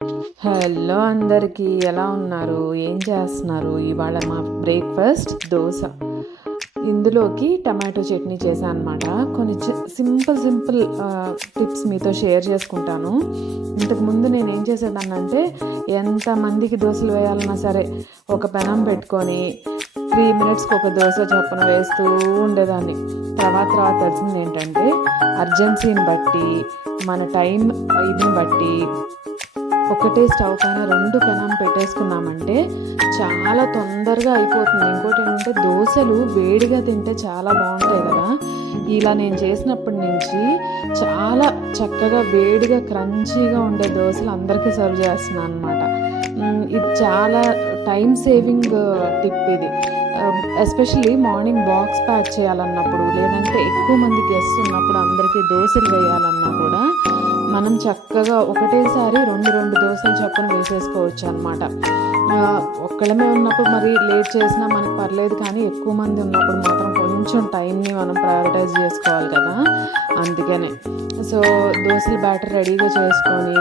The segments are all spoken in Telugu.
హలో అందరికీ, ఎలా ఉన్నారు? ఏం చేస్తున్నారు? ఇవాళ మా బ్రేక్ఫాస్ట్ దోశ. ఇందులోకి టమాటో చట్నీ చేశాను అనమాట. కొన్ని సింపుల్ టిప్స్ మీతో షేర్ చేసుకుంటాను. ఇంతకుముందు నేను ఏం చేసేదాన్నంటే, ఎంతమందికి దోశలు వేయాలన్నా సరే ఒక పెనం పెట్టుకొని 3 మినిట్స్కి ఒక దోశ చొప్పున వేస్తూ ఉండేదాన్ని. తర్వాత తెలిసింది ఏంటంటే, అర్జెన్సీని బట్టి, మన టైం ఇదిని బట్టి ఒకటే స్టవ్ పైన 2 పెనం పెట్టేసుకున్నామంటే చాలా తొందరగా అయిపోతుంది. ఇంకోటి ఏంటంటే, దోశలు వేడిగా తింటే చాలా బాగుంటాయి కదా. ఇలా నేను చేసినప్పటి నుంచి చాలా చక్కగా వేడిగా క్రంచీగా ఉండే దోశలు అందరికీ సర్వ్ చేస్తున్నాను అనమాట. ఇది చాలా టైం సేవింగ్ టిప్ ఇది. ఎస్పెషల్లీ మార్నింగ్ బాక్స్ ప్యాక్ చేయాలన్నప్పుడు, లేదంటే ఎక్కువ మంది గెస్ట్స్ ఉన్నప్పుడు అందరికీ దోశలు వేయాలన్నా కూడా మనం చక్కగా ఒకటేసారి 2 దోశలు చొప్పున వేసేసుకోవచ్చు అనమాట. ఒక్కళ్ళమే ఉన్నప్పుడు మరి లేట్ చేసినా మనకు పర్లేదు, కానీ ఎక్కువ మంది ఉన్నప్పుడు మాత్రం కొంచెం టైంని మనం ప్రయారిటైజ్ చేసుకోవాలి కదా. అందుకనే సో దోశల బ్యాటర్ రెడీగా చేసుకొని,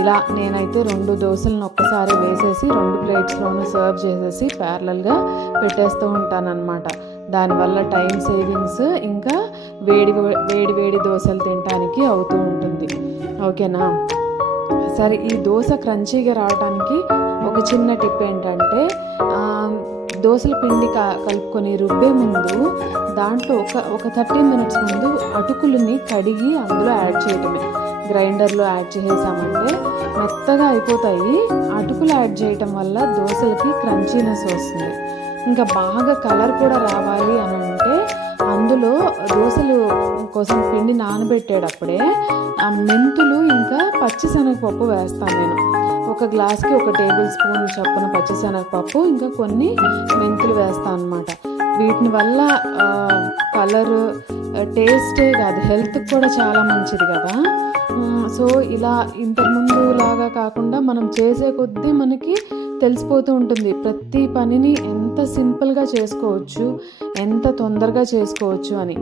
ఇలా నేనైతే 2 దోశలను ఒక్కసారి వేసేసి 2 ప్లేట్స్లోనూ సర్వ్ చేసేసి ప్యారలల్గా పెట్టేస్తూ ఉంటానన్నమాట. దానివల్ల టైం సేవింగ్స్, ఇంకా వేడి దోశలు తినడానికి అవుతూ ఉంటుంది. ఓకేనా? సరే, ఈ దోశ క్రంచీగా రావడానికి ఒక చిన్న టిప్ ఏంటంటే, దోశల పిండి కలుపుకొని రుబ్బే ముందు దాంట్లో ఒక 30 మినిట్స్ ముందు అటుకులని కడిగి అందులో యాడ్ చేయటమే. గ్రైండర్లో యాడ్ చేసేసామంటే మెత్తగా అయిపోతాయి. అటుకులు యాడ్ చేయటం వల్ల దోశలకి క్రంచీనెస్ వస్తుంది. ఇంకా బాగా కలర్ కూడా రావాలి అని అంటే, అందులో దోశలు కోసం పిండి నానబెట్టేటప్పుడే మెంతులు ఇంకా పచ్చిశనగపప్పు వేస్తాను నేను. ఒక గ్లాస్కి 1 టేబుల్ స్పూన్ చొప్పున పచ్చిశనగపప్పు, ఇంకా కొన్ని మెంతులు వేస్తాను అనమాట. వీటిని వల్ల కలరు, టేస్టే కాదు, హెల్త్కి కూడా చాలా మంచిది కదా. సో ఇలా ఇంతకుముందు లాగా కాకుండా మనం చేసే కొద్దీ మనకి తెలిసిపోతూ ఉంటుంది ప్రతి పనిని ఎంత సింపుల్గా చేసుకోవచ్చు, ఎంత తొందరగా చేసుకోవచ్చు అని.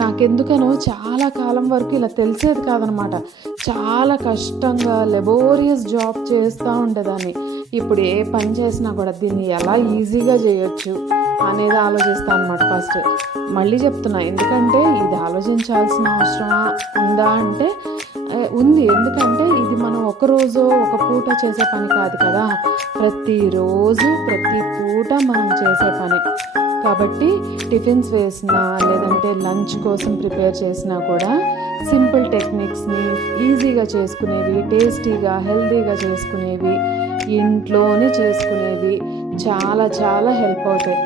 నాకెందుకనో చాలా కాలం వరకు ఇలా తెలిసేది కాదనమాట. చాలా కష్టంగా లెబోరియస్ జాబ్ చేస్తూ ఉండేదాన్ని. ఇప్పుడు ఏ పని చేసినా కూడా దీన్ని ఎలా ఈజీగా చేయొచ్చు అనేది ఆలోచిస్తాను అనమాట ఫస్ట్. మళ్ళీ చెప్తున్నా, ఎందుకంటే ఇది ఆలోచించాల్సిన అవసరమా ఉందా అంటే ఉంది. ఎందుకంటే ఇది మనం ఒక పూట చేసే పని కాదు కదా, ప్రతిరోజు ప్రతి పూట మనం చేసే పని కాబట్టి టిఫిన్స్ వేసినా లేదంటే లంచ్ కోసం ప్రిపేర్ చేసినా కూడా సింపుల్ టెక్నిక్స్ని ఈజీగా చేసుకునేవి, టేస్టీగా హెల్తీగా చేసుకునేవి, ఇంట్లోనే చేసుకునేవి చాలా చాలా హెల్ప్ అవుతాయి.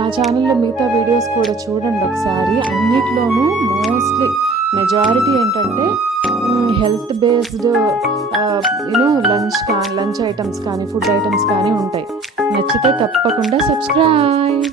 నా ఛానల్లో మిగతా వీడియోస్ కూడా చూడండి ఒకసారి. అన్నిట్లోనూ మోస్ట్లీ మెజారిటీ ఏంటంటే హెల్త్ బేస్డ్ లంచ్ ఐటమ్స్ కానీ ఫుడ్ ఐటమ్స్ కానీ ఉంటాయి. నచ్చితే తప్పకుండా సబ్స్క్రైబ్.